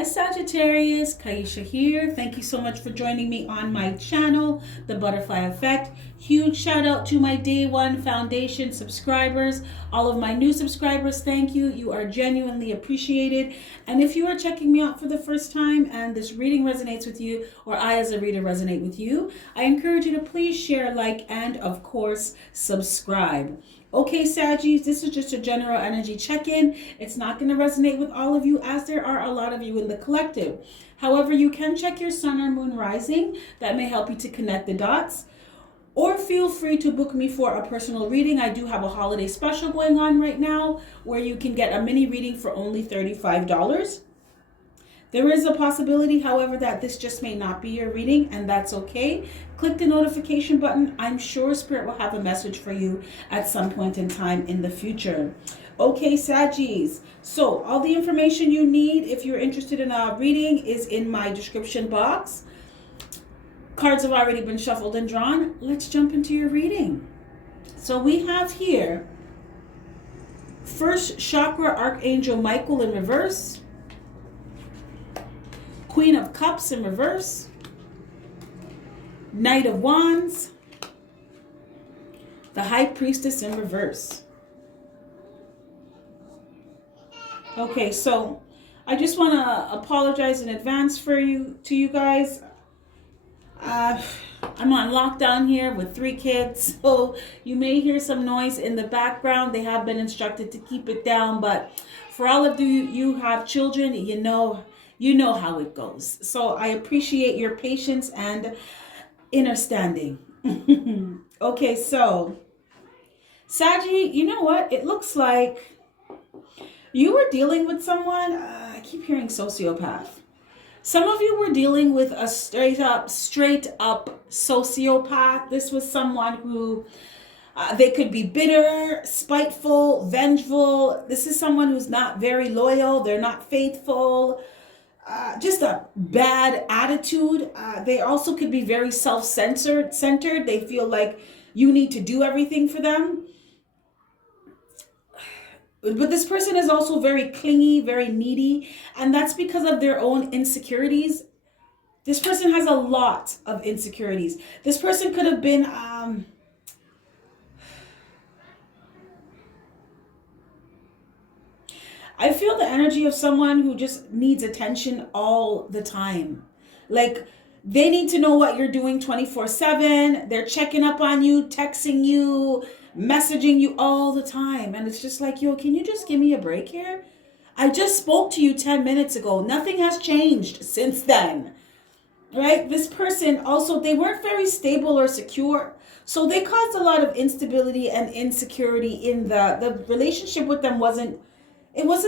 Hi Sagittarius, Kaisha here. Thank you so much for joining me on my channel, The Butterfly Effect. Huge shout out to my Day One Foundation subscribers. All of my new subscribers, thank you. You are genuinely appreciated. And if you are checking me out for the first time and this reading resonates with you, or I as a reader resonate with you, I encourage you to please share, like, and of course, subscribe. Okay, Saggies, this is just a general energy check-in. It's not going to resonate with all of you as there are a lot of you in the collective. However, you can check your sun or moon rising. That may help you to connect the dots. Or feel free to book me for a personal reading. I do have a holiday special going on right now where you can get a mini reading for only $35. There is a possibility, however, that this just may not be your reading, and that's okay. Click the notification button. I'm sure Spirit will have a message for you at some point in time in the future. Okay, Saggies. So all the information you need if you're interested in a reading is in my description box. Cards have already been shuffled and drawn. Let's jump into your reading. So we have here first chakra Archangel Michael in reverse. Queen of Cups in reverse, Knight of Wands, the High Priestess in reverse. Okay, so I just want to apologize in advance to you guys. I'm on lockdown here with 3 kids, so you may hear some noise in the background. They have been instructed to keep it down, but for all of you who have children, you know how it goes. So I appreciate your patience and understanding. Okay, so Saggy, you know what? It looks like you were dealing with someone. I keep hearing sociopath. Some of you were dealing with a straight up sociopath. This was someone who they could be bitter, spiteful, vengeful. This is someone who's not very loyal. They're not faithful. Just a bad attitude. They also could be very self-centered. They feel like you need to do everything for them. But this person is also very clingy, very needy, and that's because of their own insecurities. This person has a lot of insecurities. This person could have been I feel the energy of someone who just needs attention all the time. Like they need to know what you're doing 24/7. They're checking up on you, texting you, messaging you all the time. And it's just like, yo, can you just give me a break here? I just spoke to you 10 minutes ago. Nothing has changed since then. Right? This person also, they weren't very stable or secure. So they caused a lot of instability and insecurity in the relationship with them wasn't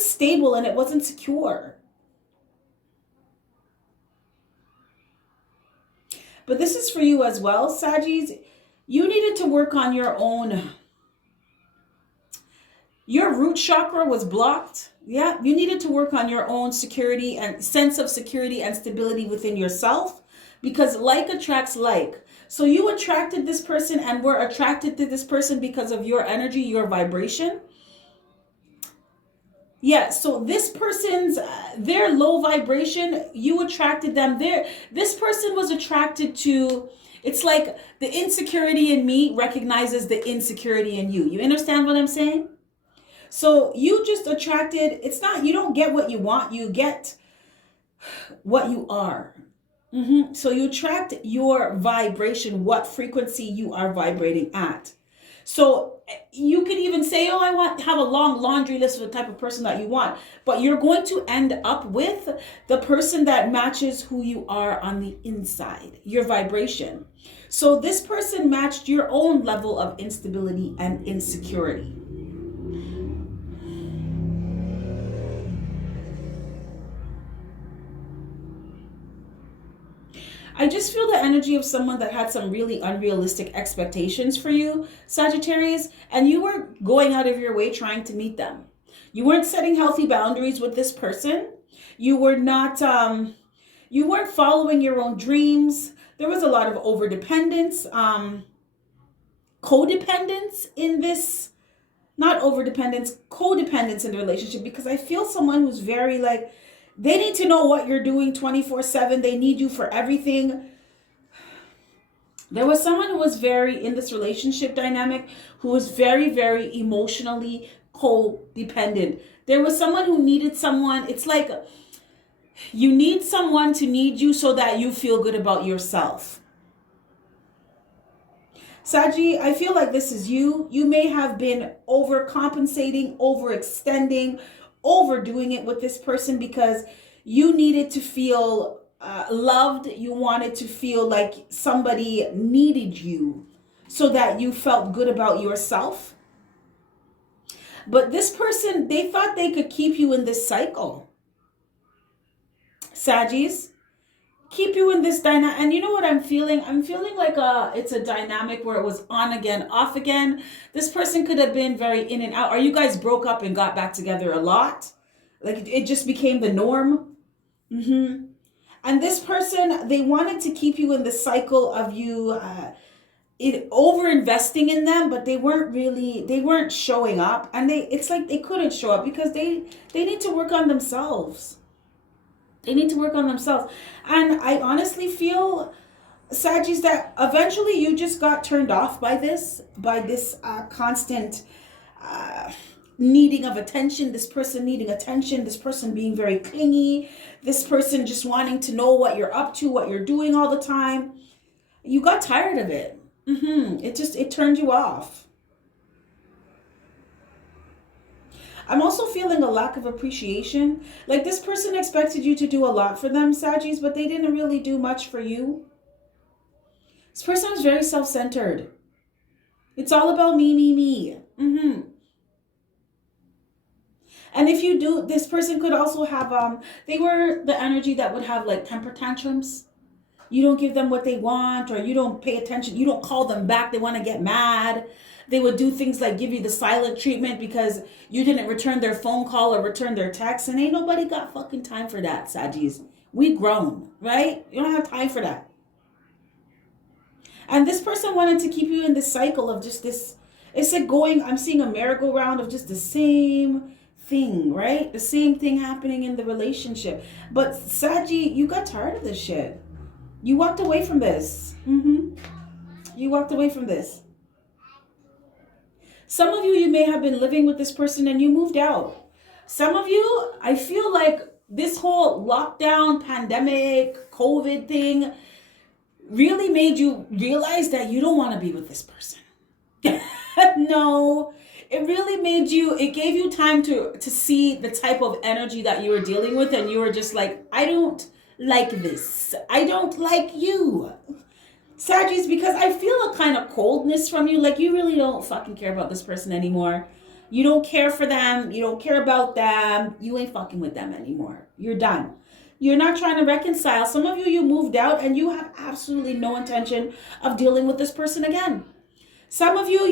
stable and it wasn't secure. But this is for you as well, Saggies. You needed to work on your own. Your root chakra was blocked. Yeah, you needed to work on your own security and sense of security and stability within yourself, because like attracts like. So you attracted this person and were attracted to this person because of your energy, your vibration. Yeah, so this person's, their low vibration, you attracted them there. This person was attracted to, it's like the insecurity in me recognizes the insecurity in you. You understand what I'm saying? So you just attracted, it's not, you don't get what you want, you get what you are. So you attract your vibration, what frequency you are vibrating at. So you could even say, oh, have a long laundry list of the type of person that you want, but you're going to end up with the person that matches who you are on the inside, your vibration. So this person matched your own level of instability and insecurity. I just feel the energy of someone that had some really unrealistic expectations for you, Sagittarius, and you were going out of your way trying to meet them. You weren't setting healthy boundaries with this person. You were not, you weren't following your own dreams. There was a lot of overdependence, codependence in this, not overdependence, codependence in the relationship, because I feel someone who's very like, They need to know what you're doing 24/7. They need you for everything. There was someone who was very, in this relationship dynamic, who was very, very emotionally codependent. There was someone who needed someone. It's like you need someone to need you so that you feel good about yourself. Saji, I feel like this is you. You may have been overcompensating, overextending, overdoing it with this person because you needed to feel loved. You wanted to feel like somebody needed you so that you felt good about yourself. But this person, they thought they could keep you in this cycle. Sagis, keep you in this dynamic. And you know what I'm feeling? I'm feeling like it's a dynamic where it was on again, off again. This person could have been very in and out. Or you guys broke up and got back together a lot. Like it just became the norm. And this person, they wanted to keep you in the cycle of you over investing in them, but they weren't showing up. And it's like they couldn't show up because they need to work on themselves. They need to work on themselves. And I honestly feel, Sagittarius, that eventually you just got turned off by this constant needing of attention, this person needing attention, this person being very clingy, this person just wanting to know what you're up to, what you're doing all the time. You got tired of it. It turned you off. I'm also feeling a lack of appreciation. Like this person expected you to do a lot for them, Sagittarius, but they didn't really do much for you. This person is very self-centered. It's all about me, me, me. And if you do, this person could also have, they were the energy that would have like temper tantrums. You don't give them what they want, or you don't pay attention. You don't call them back. They want to get mad. They would do things like give you the silent treatment because you didn't return their phone call or return their text. And ain't nobody got fucking time for that, Sagis. We grown, right? You don't have time for that. And this person wanted to keep you in this cycle of just this. It's like I'm seeing a merry-go-round of just the same thing, right? The same thing happening in the relationship. But Saggy, you got tired of this shit. You walked away from this. You walked away from this. Some of you may have been living with this person and you moved out. Some of you, I feel like this whole lockdown, pandemic, COVID thing really made you realize that you don't want to be with this person. No, it really made you, it gave you time to see the type of energy that you were dealing with, and you were just like, I don't like this. I don't like you. Sagittarius, because I feel a kind of coldness from you. Like you really don't fucking care about this person anymore. You don't care for them. You don't care about them. You ain't fucking with them anymore. You're done. You're not trying to reconcile. Some of you moved out and you have absolutely no intention of dealing with this person again. Some of you,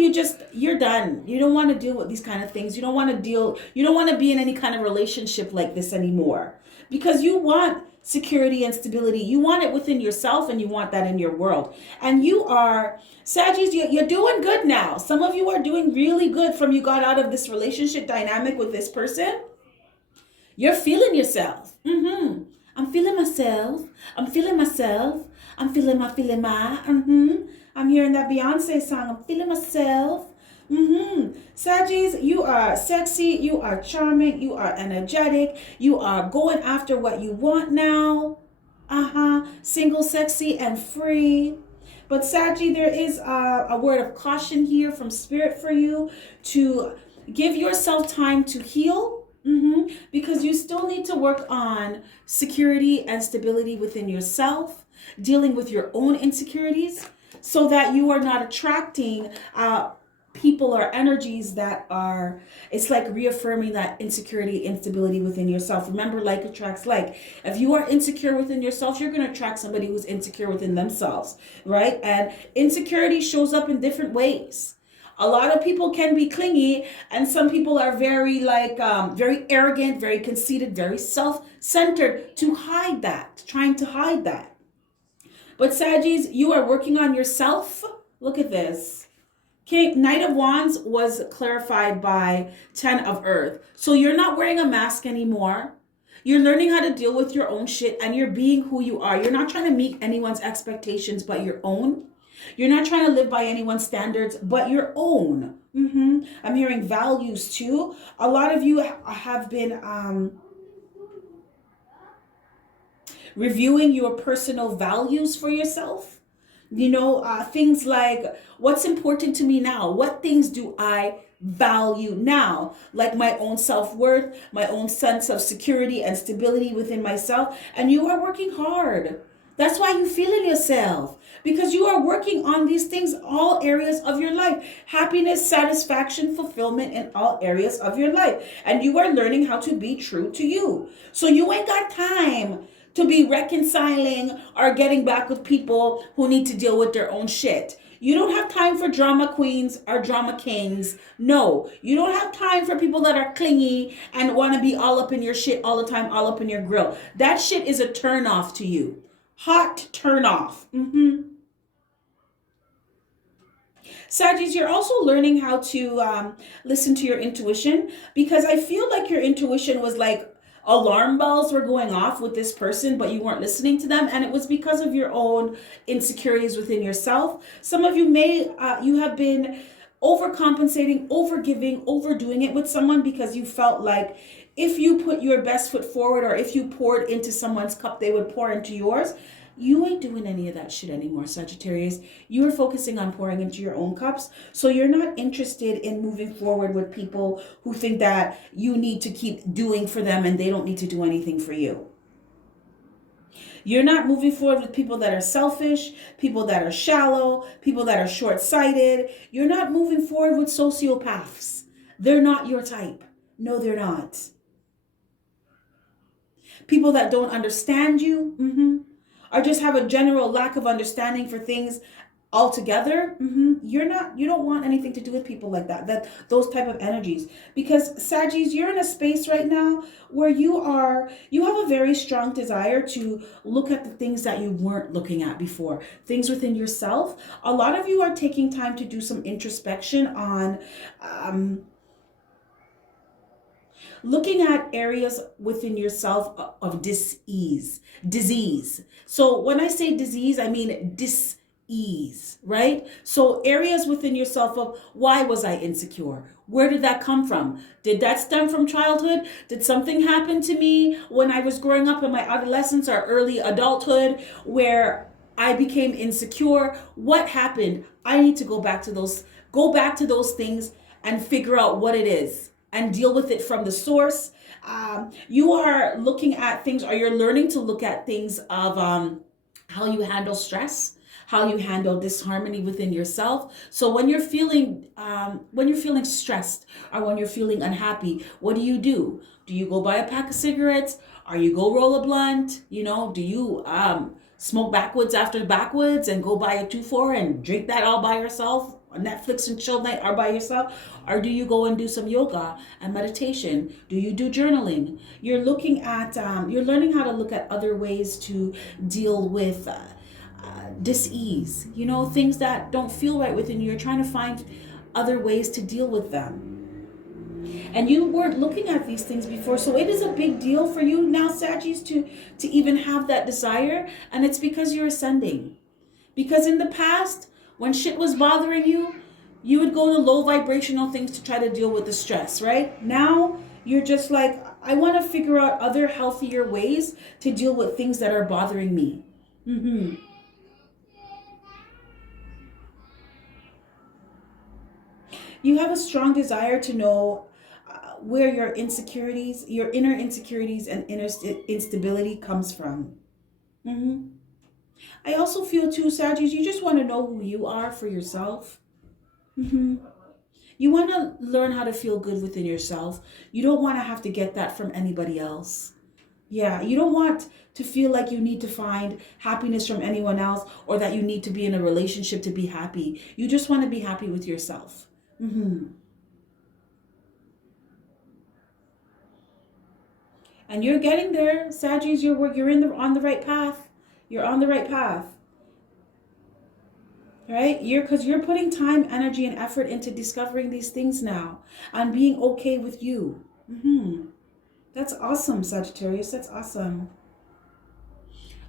you're done. You don't want to deal with these kind of things. You don't want to be in any kind of relationship like this anymore. Because you want security and stability. You want it within yourself, and you want that in your world. And you are, Sagittarius, you're doing good now. Some of you are doing really good from you got out of this relationship dynamic with this person. You're feeling yourself. I'm feeling myself. I'm feeling myself. I'm feeling my. I'm hearing that Beyonce song. I'm feeling myself. Sagittarius, you are sexy. You are charming. You are energetic. You are going after what you want now. Single, sexy, and free. But Sagittarius, there is a word of caution here from Spirit for you to give yourself time to heal. Because you still need to work on security and stability within yourself, dealing with your own insecurities, so that you are not attracting people or energies that are, it's like reaffirming that insecurity, instability within yourself. Remember, like attracts like. If you are insecure within yourself, you're going to attract somebody who's insecure within themselves, right? And insecurity shows up in different ways. A lot of people can be clingy, and some people are very very arrogant, very conceited, very self-centered trying to hide that. But Sagittarius, you are working on yourself. Look at this. Knight of Wands was clarified by 10 of Earth. So you're not wearing a mask anymore. You're learning how to deal with your own shit, and you're being who you are. You're not trying to meet anyone's expectations but your own. You're not trying to live by anyone's standards but your own. I'm hearing values too. A lot of you have been reviewing your personal values for yourself. Things like, what's important to me now? What things do I value now? Like my own self-worth, my own sense of security and stability within myself. And you are working hard. That's why you feel in yourself. Because you are working on these things, all areas of your life. Happiness, satisfaction, fulfillment in all areas of your life. And you are learning how to be true to you. So you ain't got time to be reconciling or getting back with people who need to deal with their own shit. You don't have time for drama queens or drama kings. No, you don't have time for people that are clingy and want to be all up in your shit all the time, all up in your grill. That shit is a turn off to you. Hot turn off. Sagittarius, you're also learning how to listen to your intuition, because I feel like your intuition was like alarm bells were going off with this person, but you weren't listening to them. And it was because of your own insecurities within yourself. Some of you you have been overcompensating, overgiving, overdoing it with someone because you felt like if you put your best foot forward, or if you poured into someone's cup, they would pour into yours. You ain't doing any of that shit anymore, Sagittarius. You are focusing on pouring into your own cups. So you're not interested in moving forward with people who think that you need to keep doing for them and they don't need to do anything for you. You're not moving forward with people that are selfish, people that are shallow, people that are short-sighted. You're not moving forward with sociopaths. They're not your type. No, they're not. People that don't understand you, or just have a general lack of understanding for things altogether. You don't want anything to do with people like that, those type of energies. Because Sagittarius, you're in a space right now where you have a very strong desire to look at the things that you weren't looking at before, things within yourself. A lot of you are taking time to do some introspection on looking at areas within yourself of disease. So when I say disease, I mean dis-ease, right? So areas within yourself of, why was I insecure? Where did that come from? Did that stem from childhood? Did something happen to me when I was growing up in my adolescence or early adulthood where I became insecure? What happened? I need to go back to those things and figure out what it is and deal with it from the source. You are looking at things, or you're learning to look at things of how you handle stress, how you handle disharmony within yourself. So when you're feeling stressed, or when you're feeling unhappy, what do? Do you go buy a pack of cigarettes? Or you go roll a blunt? Do you smoke backwards after backwards and go buy a 2-4 and drink that all by yourself? Netflix and chill night are by yourself? Or do you go and do some yoga and meditation? Do you do journaling? You're looking at you're learning how to look at other ways to deal with dis-ease, things that don't feel right within you. You're trying to find other ways to deal with them, and you weren't looking at these things before. So it is a big deal for you now, Sagittarius, to even have that desire. And it's because you're ascending. Because in the past, when shit was bothering you, you would go to low vibrational things to try to deal with the stress, right? Now, you're just like, I want to figure out other healthier ways to deal with things that are bothering me. You have a strong desire to know where your insecurities, your inner insecurities and inner instability comes from. I also feel too, Sagittarius, you just want to know who you are for yourself. You want to learn how to feel good within yourself. You don't want to have to get that from anybody else. Yeah, you don't want to feel like you need to find happiness from anyone else, or that you need to be in a relationship to be happy. You just want to be happy with yourself. And you're getting there, Sagittarius. You're on the right path. You're on the right path. Right? Because you're putting time, energy, and effort into discovering these things now and being okay with you. That's awesome, Sagittarius. That's awesome.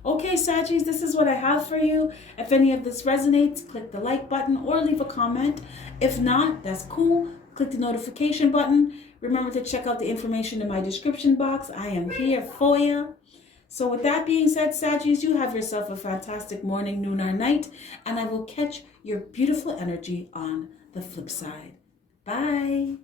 Okay, Saggies, this is what I have for you. If any of this resonates, click the like button or leave a comment. If not, that's cool. Click the notification button. Remember to check out the information in my description box. I am here for you. So with that being said, Saggies, you have yourself a fantastic morning, noon, or night, and I will catch your beautiful energy on the flip side. Bye.